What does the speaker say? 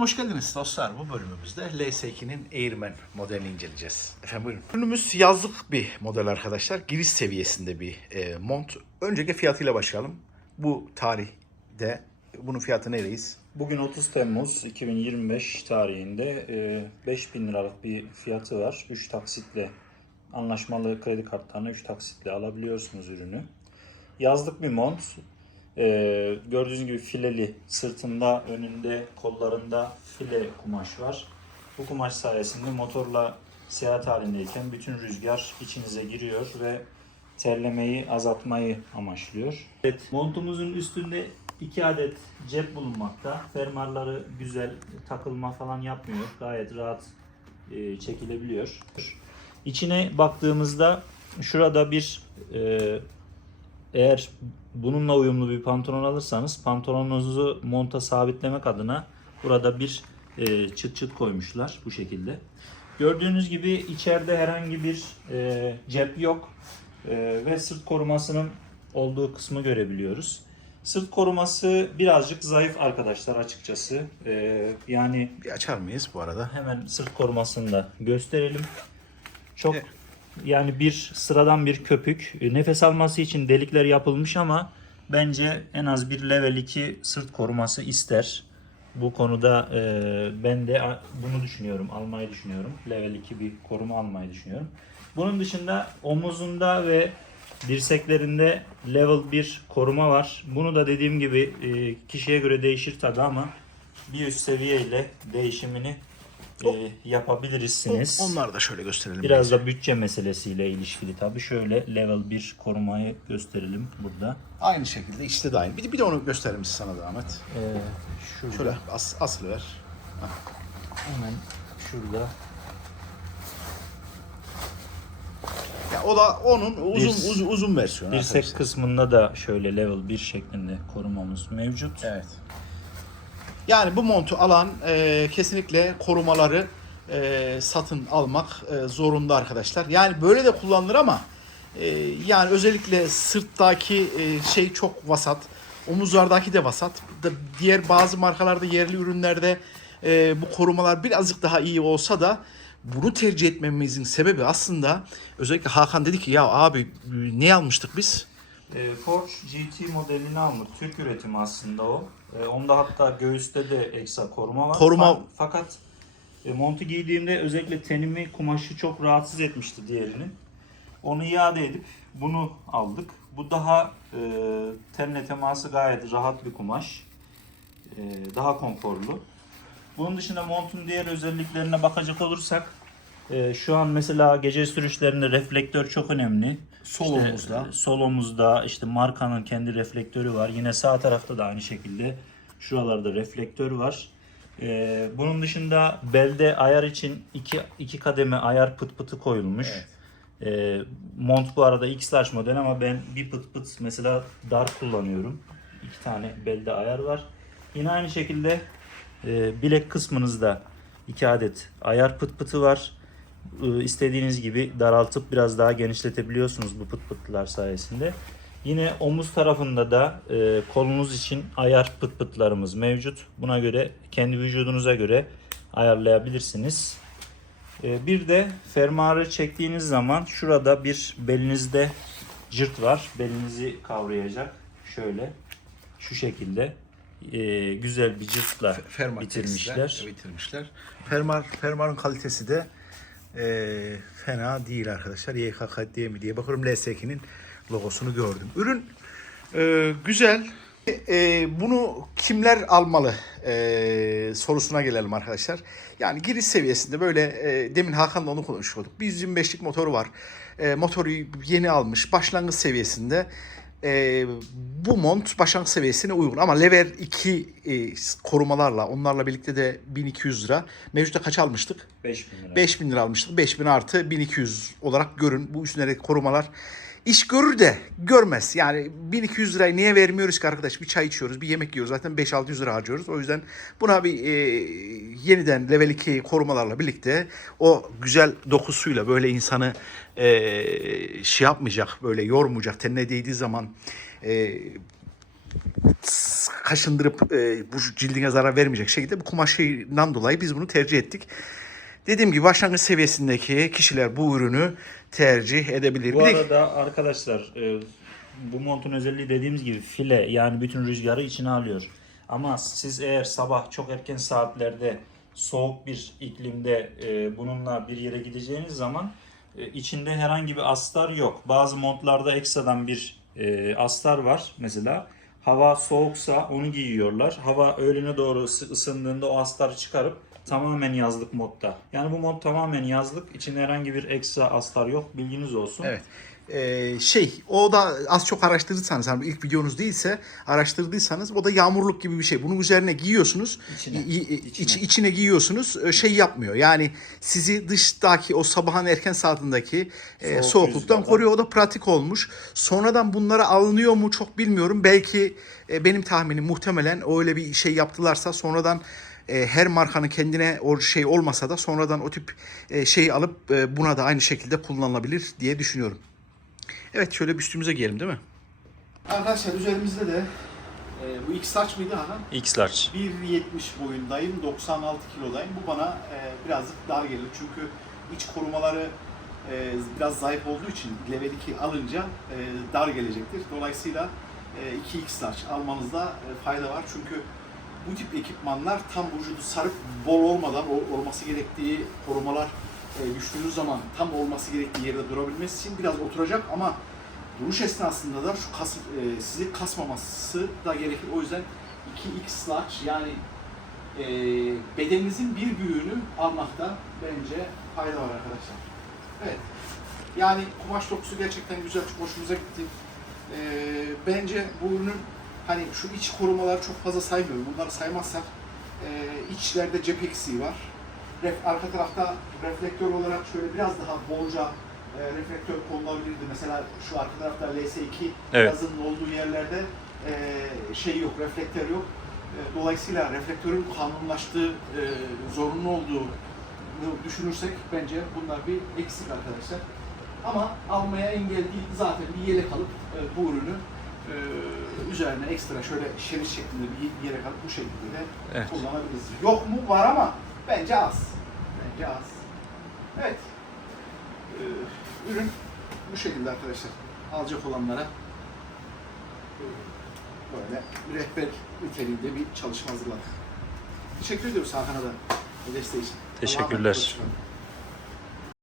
Hoş geldiniz dostlar. Bu bölümümüzde LS2'nin Airman modelini inceleyeceğiz. Efendim buyurun. Ürünümüz yazlık bir model arkadaşlar. Giriş seviyesinde bir e, mont. Önceki fiyatıyla başlayalım. Bu tarihte bunun fiyatı nereyiz? Bugün 30 Temmuz 2025 tarihinde e, 5000 liralık bir fiyatı var. 3 taksitle anlaşmalı kredi kartlarına 3 taksitle alabiliyorsunuz ürünü. Yazlık bir mont. E, gördüğünüz gibi fileli sırtında, önünde, kollarında file kumaş var. Bu kumaş sayesinde motorla seyahat halindeyken bütün rüzgar içinize giriyor ve terlemeyi azaltmayı amaçlıyor. Evet, montumuzun üstünde iki adet cep bulunmakta. Fermuarları güzel takılma falan yapmıyor. Gayet rahat e, çekilebiliyor. İçine baktığımızda şurada bir e, eğer bununla uyumlu bir pantolon alırsanız pantolonunuzu monta sabitlemek adına burada bir e, çıt çıt koymuşlar bu şekilde. Gördüğünüz gibi içeride herhangi bir e, cep yok E, ve sırt korumasının olduğu kısmı görebiliyoruz. Sırt koruması birazcık zayıf arkadaşlar açıkçası. E, yani Bir açar mıyız bu arada? Hemen sırt korumasını da gösterelim. Çok Evet. Yani bir sıradan bir köpük. E, Nefes alması için delikler yapılmış ama bence en az bir level 2 sırt koruması ister. Bu konuda e, ben de bunu düşünüyorum, almayı düşünüyorum. Level 2 bir koruma almayı düşünüyorum. Bunun dışında omuzunda ve dirseklerinde level 1 koruma var. Bunu da dediğim gibi e, kişiye göre değişir tabi ama bir üst seviyeyle değişimini e, yapabilirsiniz. Onları da şöyle gösterelim. Biraz da bütçe meselesiyle ilişkili tabi. Şöyle level 1 korumayı gösterelim burada. Aynı şekilde işte de aynı. Bir de, bir de onu gösterir misin sana da Ahmet? Ee, şurada Şöyle as, asıl ver. hemen şurada Ya o da onun uzun Dirs- uzun, uzun versiyonu. dirsek arkadaşlar. kısmında da şöyle level 1 şeklinde korumamız mevcut. Evet. Yani bu montu alan e, kesinlikle korumaları e, satın almak e, zorunda arkadaşlar. Yani böyle de kullanılır ama e, yani özellikle sırttaki e, şey çok vasat. Omuzlardaki de vasat. Diğer bazı markalarda yerli ürünlerde e, bu korumalar birazcık daha iyi olsa da bunu tercih etmemizin sebebi aslında özellikle Hakan dedi ki ya abi ne almıştık biz? E, Porsche GT modelini almış. Türk üretimi aslında o. E, onda hatta göğüste de ekstra koruma var. Koruma- Fa- fakat e, montu giydiğimde özellikle tenimi kumaşı çok rahatsız etmişti diğerinin. Onu iade edip bunu aldık. Bu daha e, tenle teması gayet rahat bir kumaş. E, daha konforlu. Bunun dışında montun diğer özelliklerine bakacak olursak e, şu an mesela gece sürüşlerinde reflektör çok önemli. Sol İşte, omuzda. e, Sol omuzda işte markanın kendi reflektörü var. Yine sağ tarafta da aynı şekilde şuralarda reflektör var. E, bunun dışında belde ayar için iki, iki kademe ayar pıt pıtı koyulmuş. E, mont bu arada X-Large model ama ben bir pıt pıt mesela dar kullanıyorum. İki tane belde ayar var. Yine aynı şekilde e, bilek kısmınızda iki adet ayar pıt pıtı var. E, istediğiniz gibi daraltıp biraz daha genişletebiliyorsunuz bu pıt pıtlar sayesinde. Yine omuz tarafında da e, kolunuz için ayar pıt pıtlarımız mevcut. Buna göre kendi vücudunuza göre ayarlayabilirsiniz. E, bir de fermuarı çektiğiniz zaman şurada bir belinizde cırt var. Belinizi kavrayacak. Şöyle şu şekilde e, güzel bir cırtla Fermuar bitirmişler. bitirmişler. Fermuar, fermuarın kalitesi de e, fena değil arkadaşlar. YKK diye mi diye bakıyorum LS2'nin logosunu gördüm. Ürün e, güzel. E, bunu kimler almalı e, sorusuna gelelim arkadaşlar. Yani giriş seviyesinde böyle e, demin Hakan'la onu konuşuyorduk. Bir 125'lik motoru var. E, motoru yeni almış. Başlangıç seviyesinde e, bu mont başlangıç seviyesine uygun ama level 2 e, korumalarla onlarla birlikte de 1200 lira. Mevcutta kaç almıştık? 5000 lira. 5000 lira almıştık. 5000 artı 1200 olarak görün. Bu üstündeki korumalar iş görür de görmez. Yani 1200 lirayı niye vermiyoruz ki arkadaş? Bir çay içiyoruz, bir yemek yiyoruz. Zaten 5-600 lira harcıyoruz. O yüzden buna bir e, yeniden level 2 korumalarla birlikte o güzel dokusuyla böyle insanı e, şey yapmayacak, böyle yormayacak. Tenine değdiği zaman e, kaşındırıp e, bu cildine zarar vermeyecek şekilde bu kumaşından dolayı biz bunu tercih ettik. Dediğim gibi başlangıç seviyesindeki kişiler bu ürünü tercih edebilir. Bu arada arkadaşlar e, bu montun özelliği dediğimiz gibi file yani bütün rüzgarı içine alıyor. Ama siz eğer sabah çok erken saatlerde soğuk bir iklimde e, bununla bir yere gideceğiniz zaman e, içinde herhangi bir astar yok. Bazı montlarda ekstradan bir e, astar var mesela. Hava soğuksa onu giyiyorlar. Hava öğlene doğru ısı- ısındığında o astarı çıkarıp tamamen yazlık modda. Yani bu mod tamamen yazlık. İçinde herhangi bir ekstra astar yok. Bilginiz olsun. Evet. Ee, şey o da az çok araştırırsanız hani ilk videonuz değilse araştırdıysanız o da yağmurluk gibi bir şey. Bunun üzerine giyiyorsunuz. İçine. i- i- İçine. iç- içine giyiyorsunuz. e, Şey yapmıyor. Yani sizi dıştaki o sabahın erken saatindeki e, Soğuk soğukluktan rüzgardan. koruyor. O da pratik olmuş. Sonradan bunlara alınıyor mu çok bilmiyorum. Belki e, benim tahminim muhtemelen öyle bir şey yaptılarsa sonradan e, her markanın kendine o şey olmasa da sonradan o tip e, şeyi alıp e, buna da aynı şekilde kullanılabilir diye düşünüyorum. Evet şöyle bir üstümüze giyelim değil mi? Arkadaşlar üzerimizde de e, bu ilk saç mıydı Hakan? X large. 1.70 boyundayım, 96 kilodayım. Bu bana e, birazcık dar gelir çünkü iç korumaları e, biraz zayıf olduğu için level 2 alınca e, dar gelecektir. Dolayısıyla e, 2x large almanızda e, fayda var çünkü bu tip ekipmanlar tam vücudu sarıp bol olmadan olması gerektiği korumalar e, düştüğünüz zaman tam olması gerektiği yerde durabilmesi için biraz oturacak ama duruş esnasında da şu kas, e, sizi kasmaması da gerekir. O yüzden 2x large yani e, bedeninizin bir büyüğünü almakta bence fayda var arkadaşlar. Evet. Yani kumaş dokusu gerçekten güzel, hoşumuza gitti. E, bence bu ürünün hani şu iç korumaları çok fazla saymıyorum. Bunları saymazsak e, içlerde cep eksiği var. Ref, arka tarafta reflektör olarak şöyle biraz daha bolca e, reflektör konulabilirdi. Mesela şu arka tarafta LS2 Evet. yazının olduğu yerlerde e, şey yok, reflektör yok. E, dolayısıyla reflektörün kanunlaştığı, e, zorunlu olduğu düşünürsek bence bunlar bir eksik arkadaşlar. Ama almaya engel değil. Zaten bir yelek alıp e, bu ürünü üzerine ekstra şöyle şerit şeklinde bir yelek alıp bu şekilde de Evet. kullanabiliriz. Yok mu? Var ama bence az. Bence az. Evet. Ee, ürün bu şekilde arkadaşlar. Alacak olanlara böyle bir rehber niteliğinde bir çalışma hazırladık. Teşekkür ediyoruz Hakan'a da desteği için. Teşekkürler.